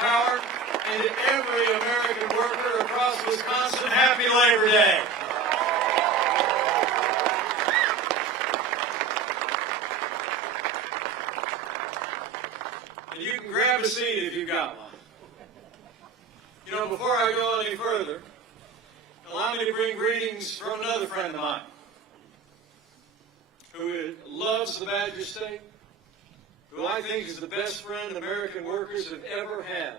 power, and to every American worker across Wisconsin, happy Labor Day. And you can grab a seat if you've got one. You know, before I go any further, allow me to bring greetings from another friend of mine who loves the Badger State, who I think is the best friend American workers have ever had,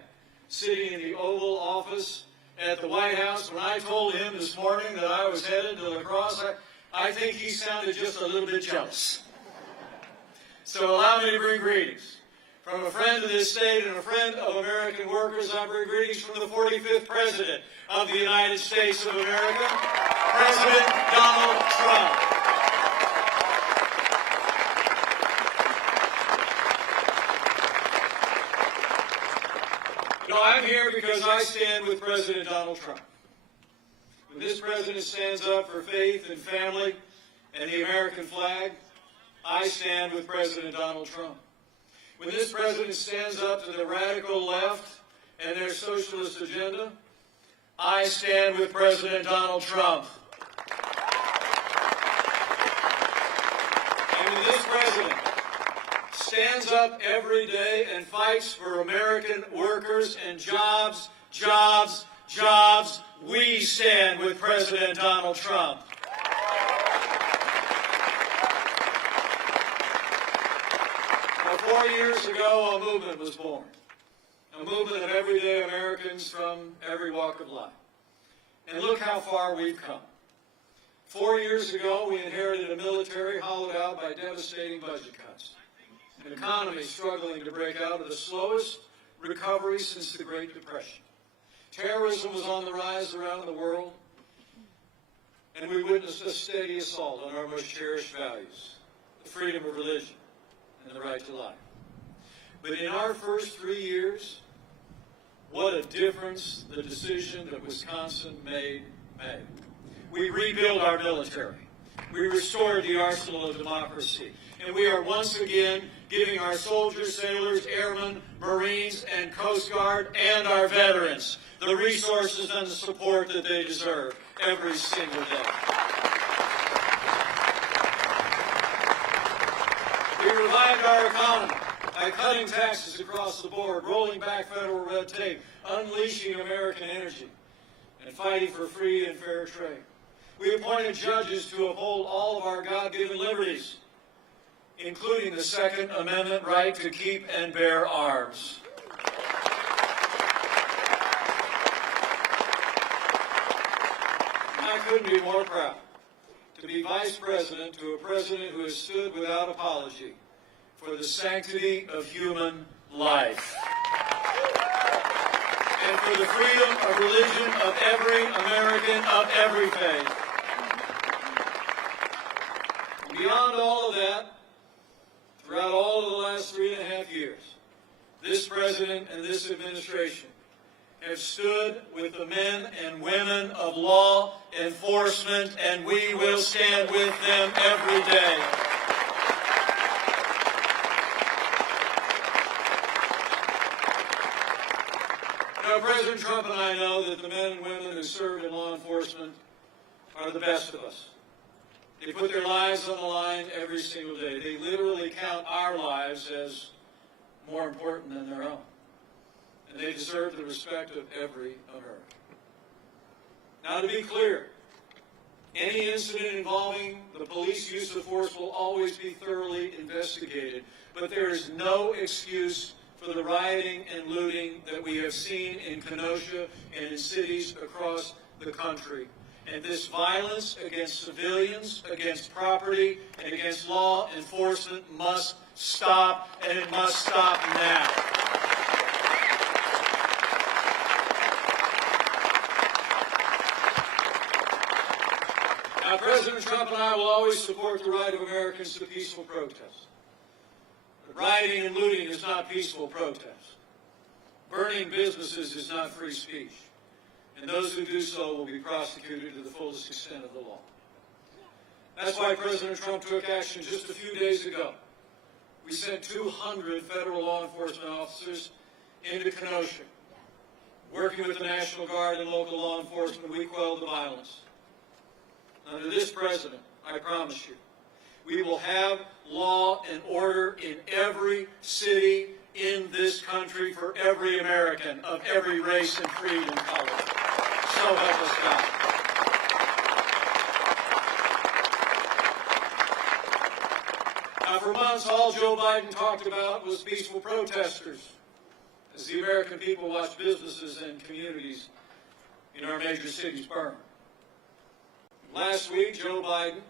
sitting in the Oval Office at the White House. When I told him this morning that I was headed to La Crosse, I think he sounded just a little bit jealous. So allow me to bring greetings from a friend of this state and a friend of American workers. I bring greetings from the 45th President of the United States of America, President Donald Trump. No, I'm here because I stand with President Donald Trump. When this president stands up for faith and family and the American flag, I stand with President Donald Trump. When this president stands up to the radical left and their socialist agenda, I stand with President Donald Trump. And when this president stands up every day and fights for American workers and jobs, jobs, jobs, we stand with President Donald Trump. Well, 4 years ago, a movement was born. A movement of everyday Americans from every walk of life. And look how far we've come. 4 years ago, we inherited a military hollowed out by devastating budget cuts. An economy struggling to break out of the slowest recovery since the Great Depression. Terrorism was on the rise around the world, and we witnessed a steady assault on our most cherished values, the freedom of religion and the right to life. But in our first 3 years, what a difference the decision that Wisconsin made. We rebuilt our military. We restored the arsenal of democracy. And we are once again giving our soldiers, sailors, airmen, Marines, and Coast Guard, and our veterans the resources and the support that they deserve every single day. We revived our economy by cutting taxes across the board, rolling back federal red tape, unleashing American energy, and fighting for free and fair trade. We appointed judges to uphold all of our God-given liberties, including the Second Amendment right to keep and bear arms. I couldn't be more proud to be vice president to a president who has stood without apology for the sanctity of human life and for the freedom of religion of every American of every faith. Beyond all of that, throughout all of the last 3.5 years, this president and this administration have stood with the men and women of law enforcement, and we will stand with them every day. Now, President Trump and I know that the men and women who served in law enforcement are the best of us. They put their lives on the line every single day. They literally count our lives as more important than their own. And they deserve the respect of every American. Now, to be clear, any incident involving the police use of force will always be thoroughly investigated, but there is no excuse for the rioting and looting that we have seen in Kenosha and in cities across the country. And this violence against civilians, against property, and against law enforcement must stop, and it must stop now. Now, President Trump and I will always support the right of Americans to peaceful protest. But rioting and looting is not peaceful protest. Burning businesses is not free speech. And those who do so will be prosecuted to the fullest extent of the law. That's why President Trump took action just a few days ago. We sent 200 federal law enforcement officers into Kenosha. Working with the National Guard and local law enforcement, we quelled the violence. Under this president, I promise you, we will have law and order in every city in this country for every American of every race and creed and color. So help us God. Now, for months, all Joe Biden talked about was peaceful protesters as the American people watch businesses and communities in our major cities burn. Last week, Joe Biden,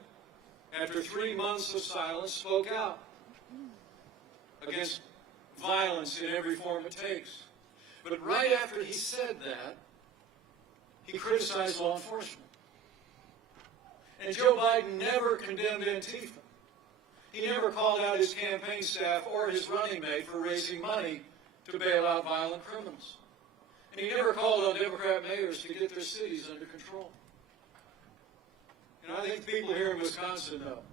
after 3 months of silence, spoke out against violence in every form it takes. But right after he said that, he criticized law enforcement. And Joe Biden never condemned Antifa. He never called out his campaign staff or his running mate for raising money to bail out violent criminals. And he never called on Democrat mayors to get their cities under control. And I think people here in Wisconsin know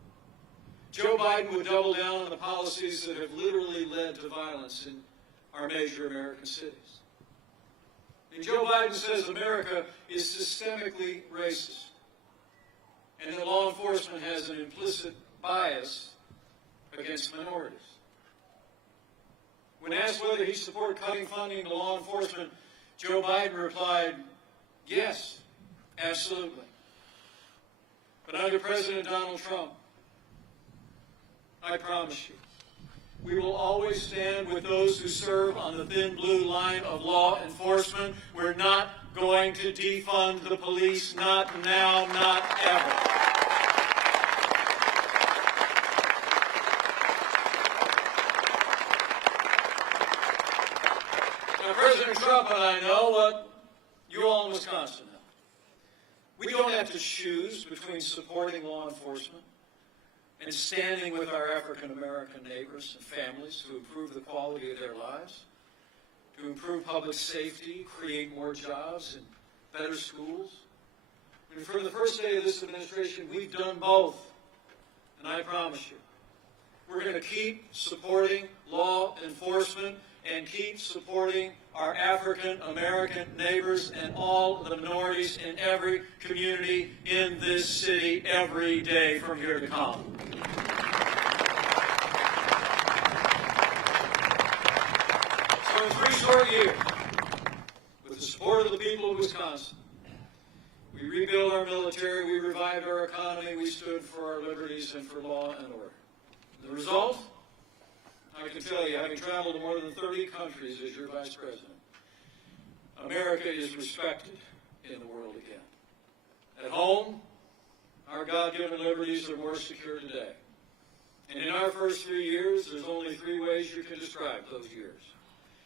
Joe Biden would double down on the policies that have literally led to violence in our major American cities. And Joe Biden says America is systemically racist and that law enforcement has an implicit bias against minorities. When asked whether he supported cutting funding to law enforcement, Joe Biden replied, yes, absolutely. But under President Donald Trump, I promise you, we will always stand with those who serve on the thin blue line of law enforcement. We're not going to defund the police, not now, not ever. Now, President Trump and I know what you all in Wisconsin know. We don't have to choose between supporting law enforcement and standing with our African-American neighbors and families to improve the quality of their lives, to improve public safety, create more jobs and better schools. And from the first day of this administration, we've done both. And I promise you, we're going to keep supporting law enforcement and keep supporting our African-American neighbors and all the minorities in every community in this city every day from here to come. So in 3 short years, with the support of the people of Wisconsin, we rebuilt our military, we revived our economy, we stood for our liberties and for law and order. The result? I can tell you, having traveled to more than 30 countries as your vice president, America is respected in the world again. At home, our God-given liberties are more secure today. And in our first 3 years, there's only 3 ways you can describe those years.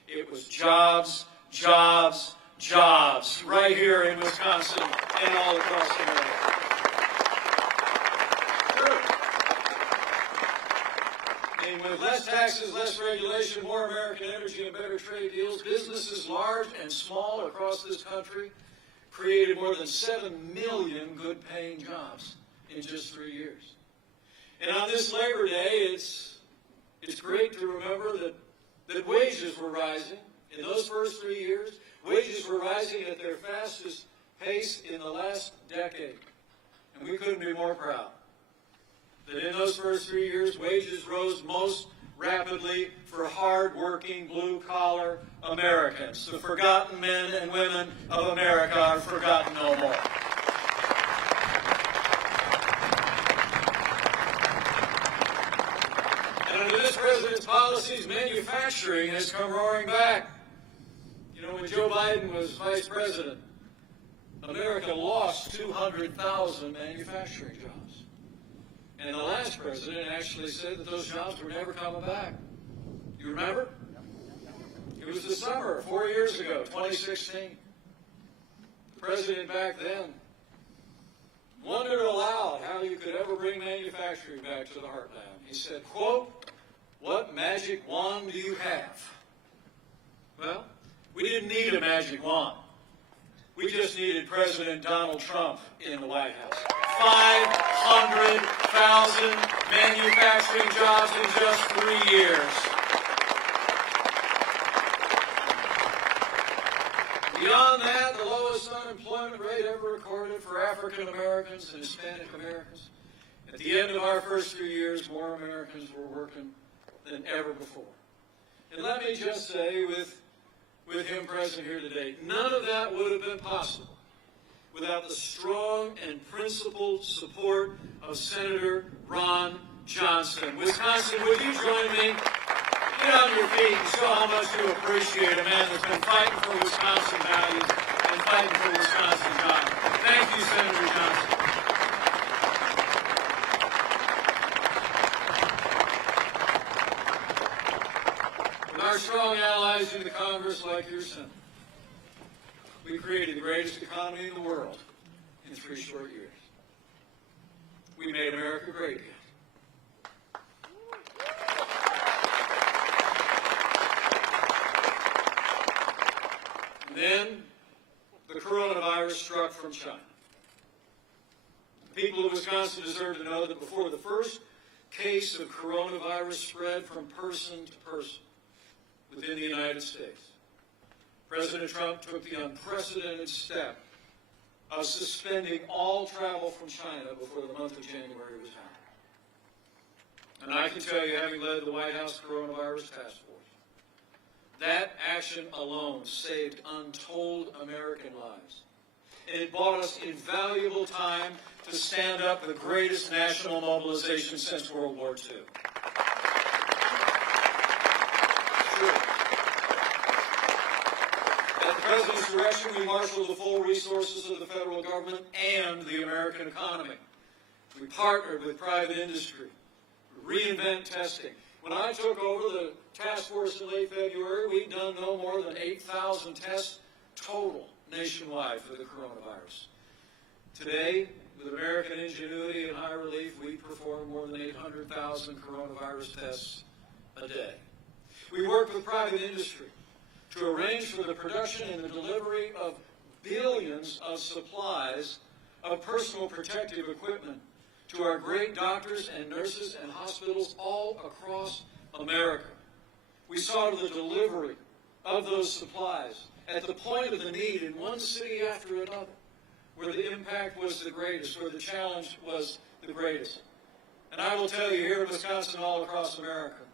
It was jobs, jobs, jobs, right here in Wisconsin and all across America. And with less taxes, less regulation, more American energy, and better trade deals, businesses large and small across this country created more than 7 million good-paying jobs in just 3 years. And on this Labor Day, it's great to remember that wages were rising. In those first 3 years, wages were rising at their fastest pace in the last decade. And we couldn't be more proud that in those first 3 years, wages rose most rapidly for hard-working, blue-collar Americans. The forgotten men and women of America are forgotten no more. And under this president's policies, manufacturing has come roaring back. You know, when Joe Biden was vice president, America lost 200,000 manufacturing jobs. And the last president actually said that those jobs were never coming back. You remember? It was the summer, 4 years ago, 2016. The president back then wondered aloud how you could ever bring manufacturing back to the heartland. He said, quote, "What magic wand do you have?" Well, we didn't need a magic wand. We just needed President Donald Trump in the White House. 500,000 manufacturing jobs in just 3 years. Beyond that, the lowest unemployment rate ever recorded for African Americans and Hispanic Americans. At the end of our first 3 years, more Americans were working than ever before. And let me just say, with him present here today, none of that would have been possible without the strong and principled support of Senator Ron Johnson. Wisconsin, would you join me? Get on your feet and show how much you appreciate a man that's been fighting for Wisconsin values and fighting for Wisconsin jobs. Thank you, Senator Johnson. With our strong allies in the Congress like your Senate, we created the greatest economy in the world in 3 short years. We made America great again. Then the coronavirus struck from China. The people of Wisconsin deserve to know that before the first case of coronavirus spread from person to person within the United States, President Trump took the unprecedented step of suspending all travel from China before the month of January was out. And I can tell you, having led the White House Coronavirus Task Force, that action alone saved untold American lives. And it bought us invaluable time to stand up the greatest national mobilization since World War II. It's true. At the President's direction, we marshaled the full resources of the federal government and the American economy. We partnered with private industry, reinvent testing. When I took over the task force in late February, we'd done no more than 8,000 tests total nationwide for the coronavirus. Today, with American ingenuity and high relief, we perform more than 800,000 coronavirus tests a day. We work with private industry to arrange for the production and the delivery of billions of supplies of personal protective equipment to our great doctors and nurses and hospitals all across America. We saw to the delivery of those supplies at the point of the need in one city after another, where the impact was the greatest, where the challenge was the greatest. And I will tell you, here in Wisconsin, all across America,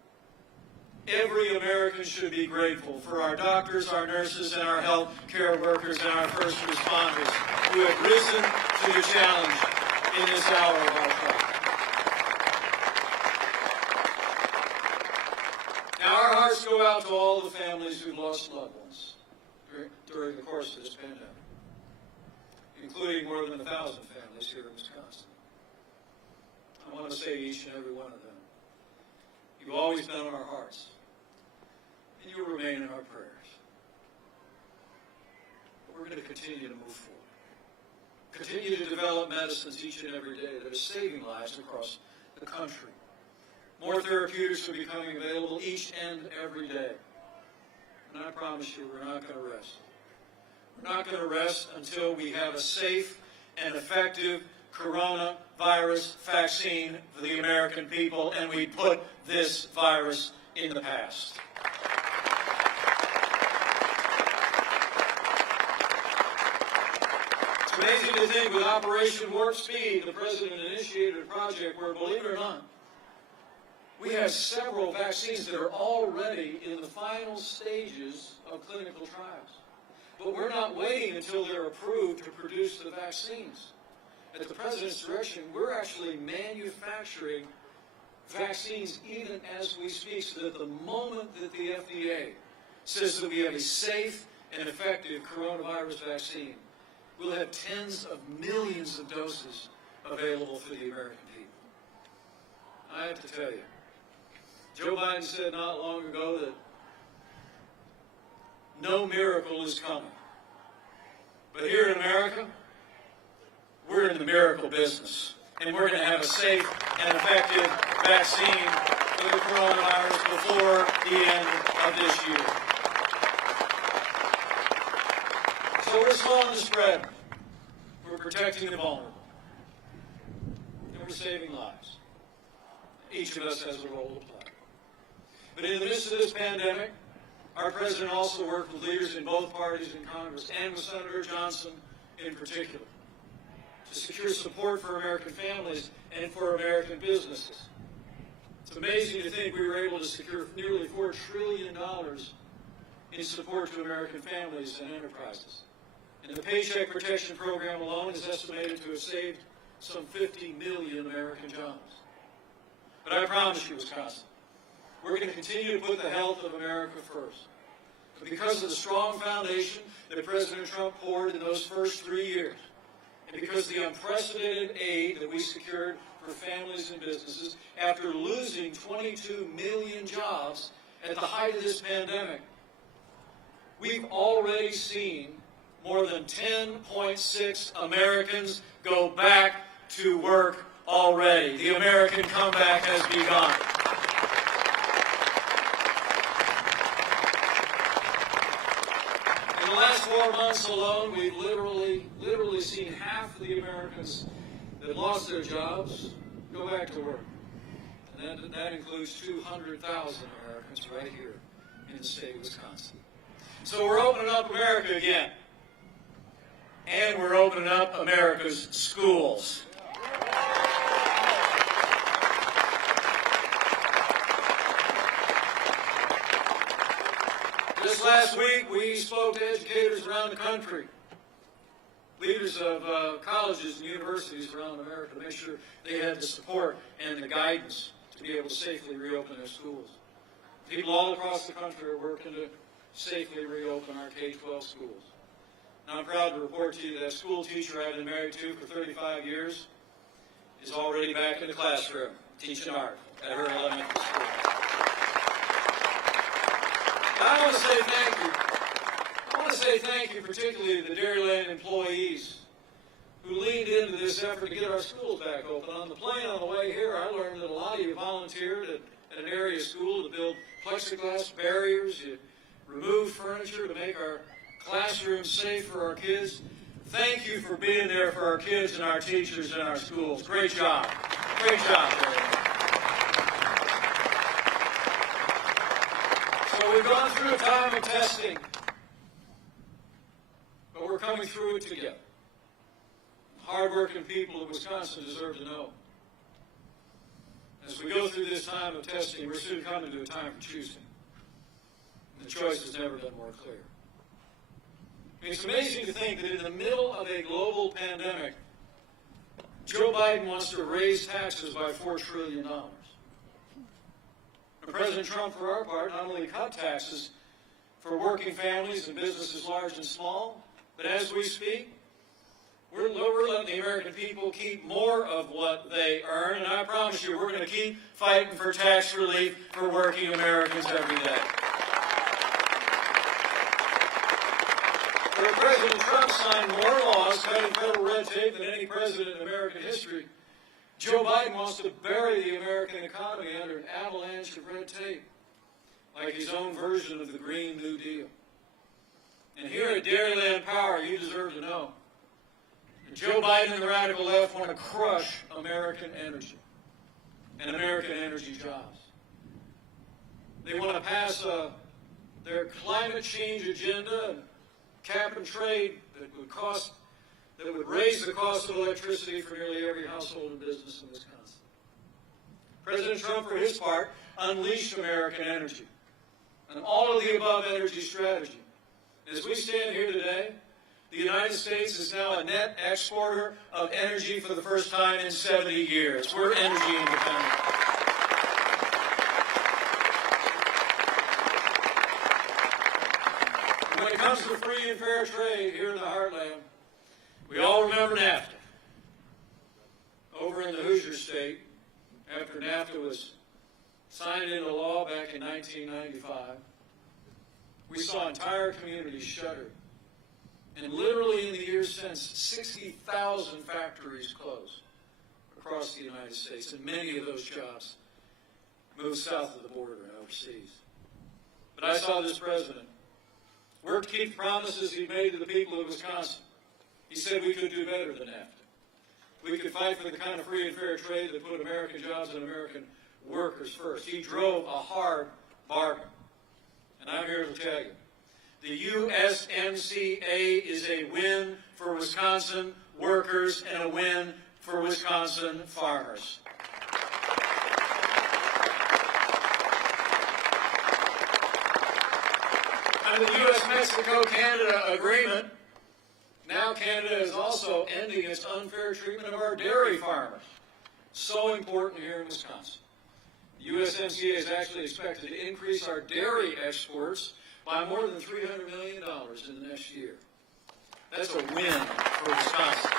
every American should be grateful for our doctors, our nurses, and our health care workers and our first responders who have risen to the challenge in this hour of our fight. Now, our hearts go out to all the families who've lost loved ones during the course of this pandemic, including more than 1,000 families here in Wisconsin. I want to say to each and every one of them, you've always been in our hearts, and you will remain in our prayers. But we're going to continue to move forward. Continue to develop medicines each and every day that are saving lives across the country. More therapeutics are becoming available each and every day. And I promise you, we're not going to rest. We're not going to rest until we have a safe and effective coronavirus vaccine for the American people, and we put this virus in the past. It's amazing to think with Operation Warp Speed, the President initiated a project where, believe it or not, we have several vaccines that are already in the final stages of clinical trials. But we're not waiting until they're approved to produce the vaccines. At the President's direction, we're actually manufacturing vaccines even as we speak, so that the moment that the FDA says that we have a safe and effective coronavirus vaccine, we'll have tens of millions of doses available for the American people. I have to tell you, Joe Biden said not long ago that no miracle is coming. But here in America, we're in the miracle business. And we're going to have a safe and effective vaccine for the coronavirus before the end of this year. So we're slowing the spread. We're protecting the vulnerable. And we're saving lives. Each of us has a role to play. But in the midst of this pandemic, Our president also worked with leaders in both parties in Congress and with Senator Johnson in particular to secure support for American families and for American businesses. It's amazing to think we were able to secure nearly $4 trillion in support to American families and enterprises. And the Paycheck Protection Program alone is estimated to have saved some 50 million American jobs. But I promise you, Wisconsin, we're going to continue to put the health of America first. But because of the strong foundation that President Trump poured in those first 3 years, and because of the unprecedented aid that we secured for families and businesses after losing 22 million jobs at the height of this pandemic, we've already seen more than 10.6 Americans go back to work already. The American comeback has begun. In the last 4 months alone, we've literally seen half of the Americans that lost their jobs go back to work. And that includes 200,000 Americans right here in the state of Wisconsin. So we're opening up America again. And we're opening up America's schools. This last week, we spoke to educators around the country, leaders of colleges and universities around America to make sure they had the support and the guidance to be able to safely reopen their schools. People all across the country are working to safely reopen our K-12 schools. And I'm proud to report to you that a school teacher I've been married to for 35 years is already back in the classroom teaching art at her elementary school. I want to say thank you. I want to say thank you particularly to the Dairyland employees who leaned into this effort to get our schools back open. On the plane on the way here, I learned that a lot of you volunteered at an area school to build plexiglass barriers. You removed furniture to make our classrooms safe for our kids. Thank you for being there for our kids and our teachers and our schools. Great job. Great job, Dairyland. So we've gone through a time of testing, but we're coming through it together. Hard-working people of Wisconsin deserve to know. As we go through this time of testing, we're soon coming to a time for choosing. The choice has never been more clear. I mean, it's amazing to think that in the middle of a global pandemic, Joe Biden wants to raise taxes by $4 trillion. And President Trump, for our part, not only cut taxes for working families and businesses large and small, but as we speak, we're letting the American people keep more of what they earn, and I promise you we're going to keep fighting for tax relief for working Americans every day. Where President Trump signed more laws cutting federal red tape than any president in American history, Joe Biden wants to bury the American economy under an avalanche of red tape, like his own version of the Green New Deal. And here at Dairyland Power, you deserve to know that Joe Biden and the radical left want to crush American energy and American energy jobs. They want to pass their climate change agenda and cap and trade that would raise the cost of electricity for nearly every household and business in Wisconsin. President Trump, for his part, unleashed American energy and all of the above energy strategy. As we stand here today, the United States is now a net exporter of energy for the first time in 70 years. We're energy independent. When it comes to free and fair trade here in the heartland, we all remember Nafta. Over in the Hoosier State, after Nafta was signed into law back in 1995, we saw entire communities shuttered. And literally in the years since, 60,000 factories closed across the United States, and many of those jobs moved south of the border and overseas. But I saw this president work to keep the promises he made to the people of Wisconsin. He said we could do better than NAFTA. We could fight for the kind of free and fair trade that put American jobs and American workers first. He drove a hard bargain. And And I'm here to tell you, the USMCA is a win for Wisconsin workers and a win for Wisconsin farmers. Under the U.S.-Mexico-Canada agreement, now Canada is also ending its unfair treatment of our dairy farmers. So important here in Wisconsin. The USMCA is actually expected to increase our dairy exports by more than $300 million in the next year. That's a win for Wisconsin.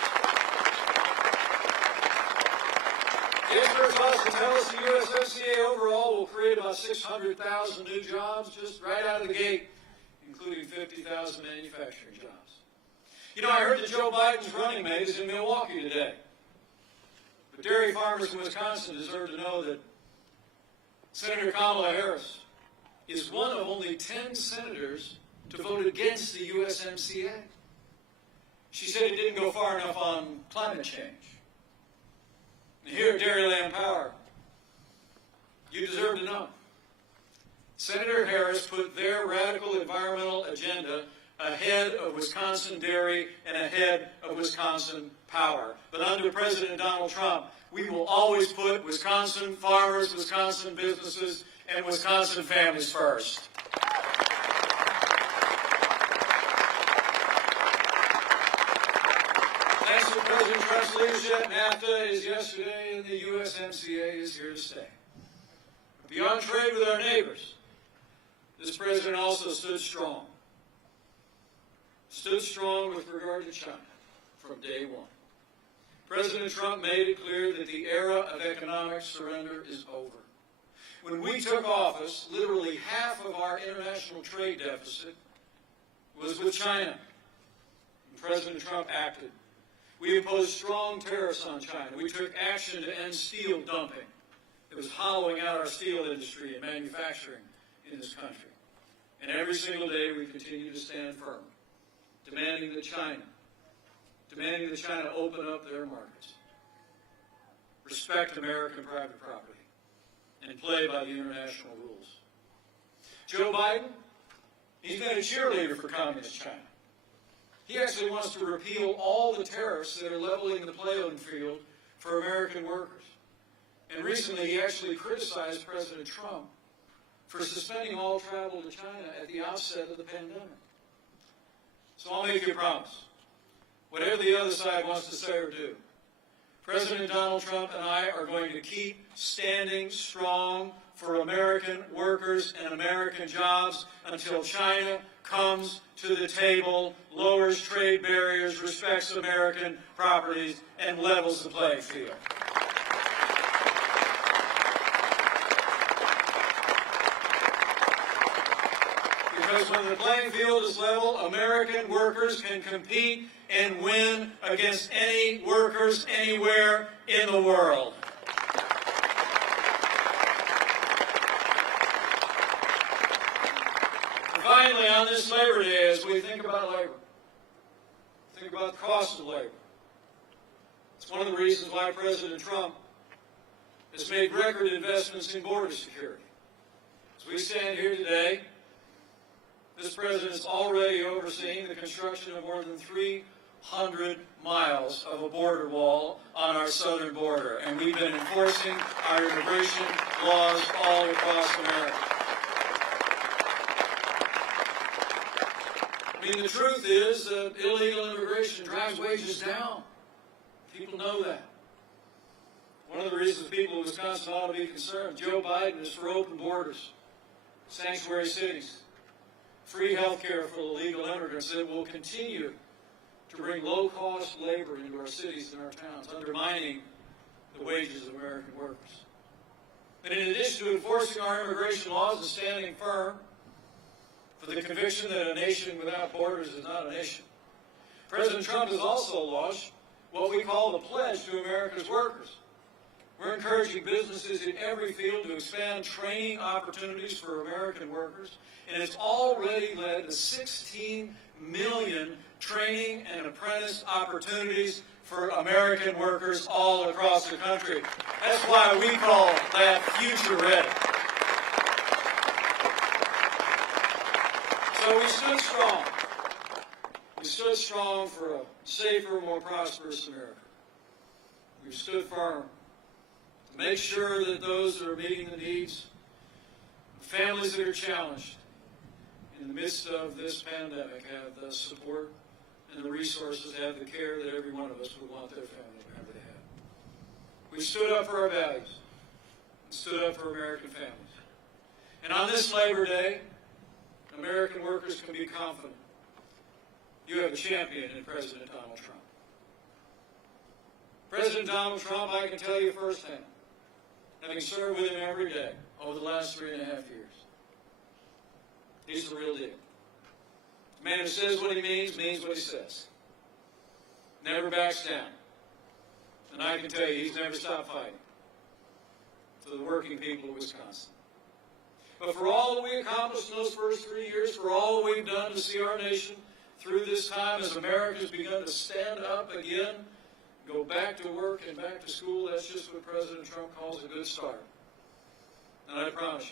The experts also tell us the USMCA overall will create about 600,000 new jobs just right out of the gate, including 50,000 manufacturing jobs. You know, I heard that Joe Biden's running mate is in Milwaukee today. But dairy farmers in Wisconsin deserve to know that Senator Kamala Harris is one of only 10 senators to vote against the USMCA. She said it didn't go far enough on climate change. And here at Dairyland Power, you deserve to know. Senator Harris put their radical environmental agenda ahead of Wisconsin dairy and ahead of Wisconsin power. But under President Donald Trump, we will always put Wisconsin farmers, Wisconsin businesses, and Wisconsin families first. Thanks to President Trump's leadership, Nafta is yesterday and the USMCA is here to stay. Beyond trade with our neighbors, this president also stood strong. Stood strong with regard to China from day one. President Trump made it clear that the era of economic surrender is over. When we took office, literally half of our international trade deficit was with China. And President Trump acted. We imposed strong tariffs on China. We took action to end steel dumping that was hollowing out our steel industry and manufacturing in this country. And every single day we continue to stand firm, demanding that China open up their markets, respect American private property, and play by the international rules. Joe Biden, he's been a cheerleader for communist China. He actually wants to repeal all the tariffs that are leveling the playing field for American workers. And recently he actually criticized President Trump for suspending all travel to China at the outset of the pandemic. So I'll make you a promise. Whatever the other side wants to say or do, President Donald Trump and I are going to keep standing strong for American workers and American jobs until China comes to the table, lowers trade barriers, respects American properties, and levels the playing field. Because when the playing field is level, American workers can compete and win against any workers anywhere in the world. And finally, on this Labor Day, as we think about labor, think about the cost of labor. It's one of the reasons why President Trump has made record investments in border security. As we stand here today, this president is already overseeing the construction of more than 300 miles of a border wall on our southern border, and we've been enforcing our immigration laws all across America. I mean, the truth is that illegal immigration drives wages down. People know that. One of the reasons people in Wisconsin ought to be concerned, Joe Biden is for open borders, sanctuary cities, free health care for illegal immigrants that will continue to bring low-cost labor into our cities and our towns, undermining the wages of American workers. And in addition to enforcing our immigration laws and standing firm for the conviction that a nation without borders is not a nation, President Trump has also launched what we call the Pledge to America's Workers. We're encouraging businesses in every field to expand training opportunities for American workers, and it's already led to 16 million training and apprentice opportunities for American workers all across the country. That's why we call that future ready. So we stood strong. We stood strong for a safer, more prosperous America. We stood firm to make sure that those that are meeting the needs, families that are challenged in the midst of this pandemic, have the support and the resources, have the care that every one of us would want their family member to have. We stood up for our values and stood up for American families. And on this Labor Day, American workers can be confident you have a champion in President Donald Trump. President Donald Trump, I can tell you firsthand, having served with him every day over the last 3.5 years, he's the real deal. The man who says what he means what he says. Never backs down. And I can tell you, he's never stopped fighting for the working people of Wisconsin. But for all that we accomplished in those first 3 years, for all that we've done to see our nation through this time as America's begun to stand up again, go back to work and back to school, that's just what President Trump calls a good start. And I promise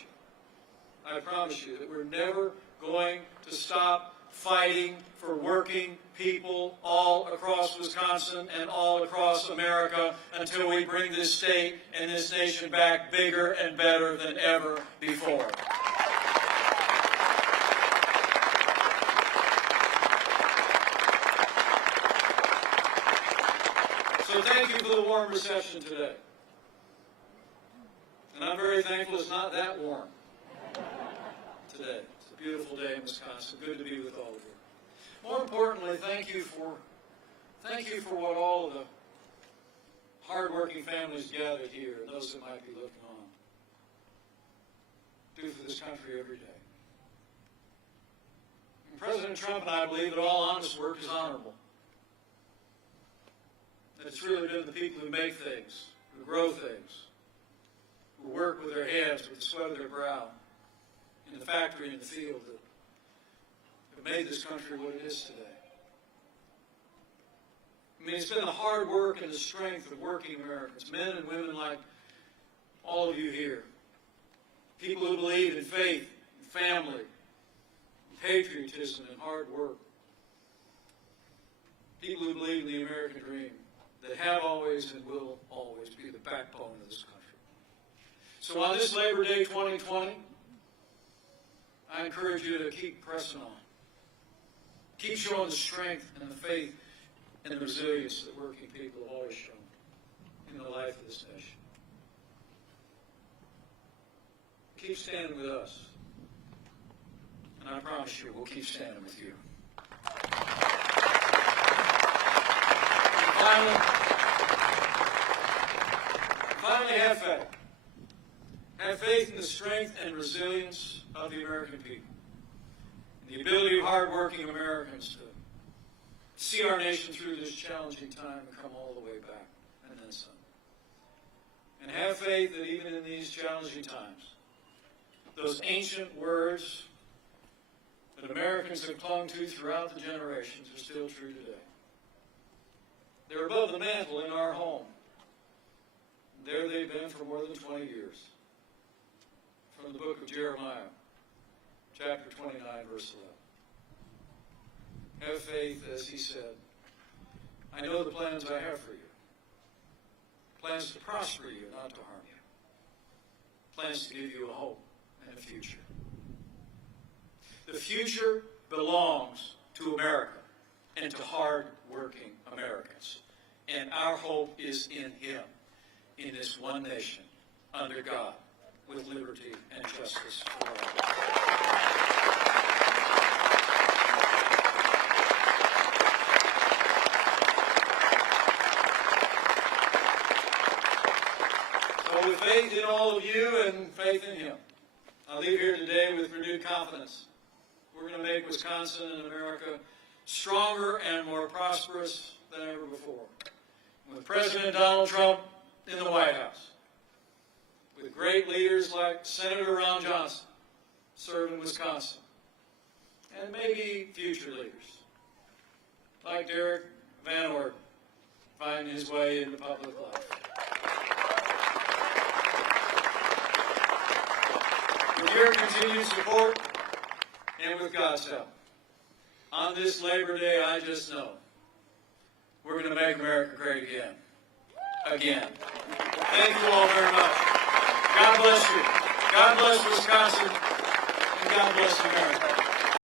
you that we're never going to stop fighting for working people all across Wisconsin and all across America until we bring this state and this nation back bigger and better than ever before. So thank you for the warm reception today. And I'm very thankful it's not that warm today. It's a beautiful day in Wisconsin. Good to be with all of you. More importantly, thank you for what all of the hardworking families gathered here and those that might be looking on do for this country every day. And President Trump and I believe that all honest work is honorable. That it's really been the people who make things, who grow things, who work with their hands, with the sweat of their brow, in the factory, in the field, that have made this country what it is today. I mean, it's been the hard work and the strength of working Americans, men and women like all of you here, people who believe in faith, in family, in patriotism, and hard work, people who believe in the American dream, that have always and will always be the backbone of this country. So on this Labor Day 2020, I encourage you to keep pressing on. Keep showing the strength and the faith and the resilience that working people have always shown in the life of this nation. Keep standing with us. And I promise you, we'll keep standing with you. Finally, have faith. Have faith in the strength and resilience of the American people. And the ability of hardworking Americans to see our nation through this challenging time and come all the way back, and then some. And have faith that even in these challenging times, those ancient words that Americans have clung to throughout the generations are still true today. They're above the mantle in our home. There they've been for more than 20 years. From the book of Jeremiah, chapter 29, verse 11. Have faith, as he said. I know the plans I have for you. Plans to prosper you, not to harm you. Plans to give you a hope and a future. The future belongs to America and to hard-working Americans. And our hope is in him, in this one nation, under God, with liberty and justice for all. So with faith in all of you and faith in him, I leave here today with renewed confidence. We're going to make Wisconsin and America stronger and more prosperous than ever before. With President Donald Trump in the White House, with great leaders like Senator Ron Johnson serving Wisconsin, and maybe future leaders like Derek Van Orden finding his way into public life. With your continued support, and with God's help, on this Labor Day, I just know we're going to make America great again. Again. Thank you all very much. God bless you. God bless Wisconsin, and God bless America.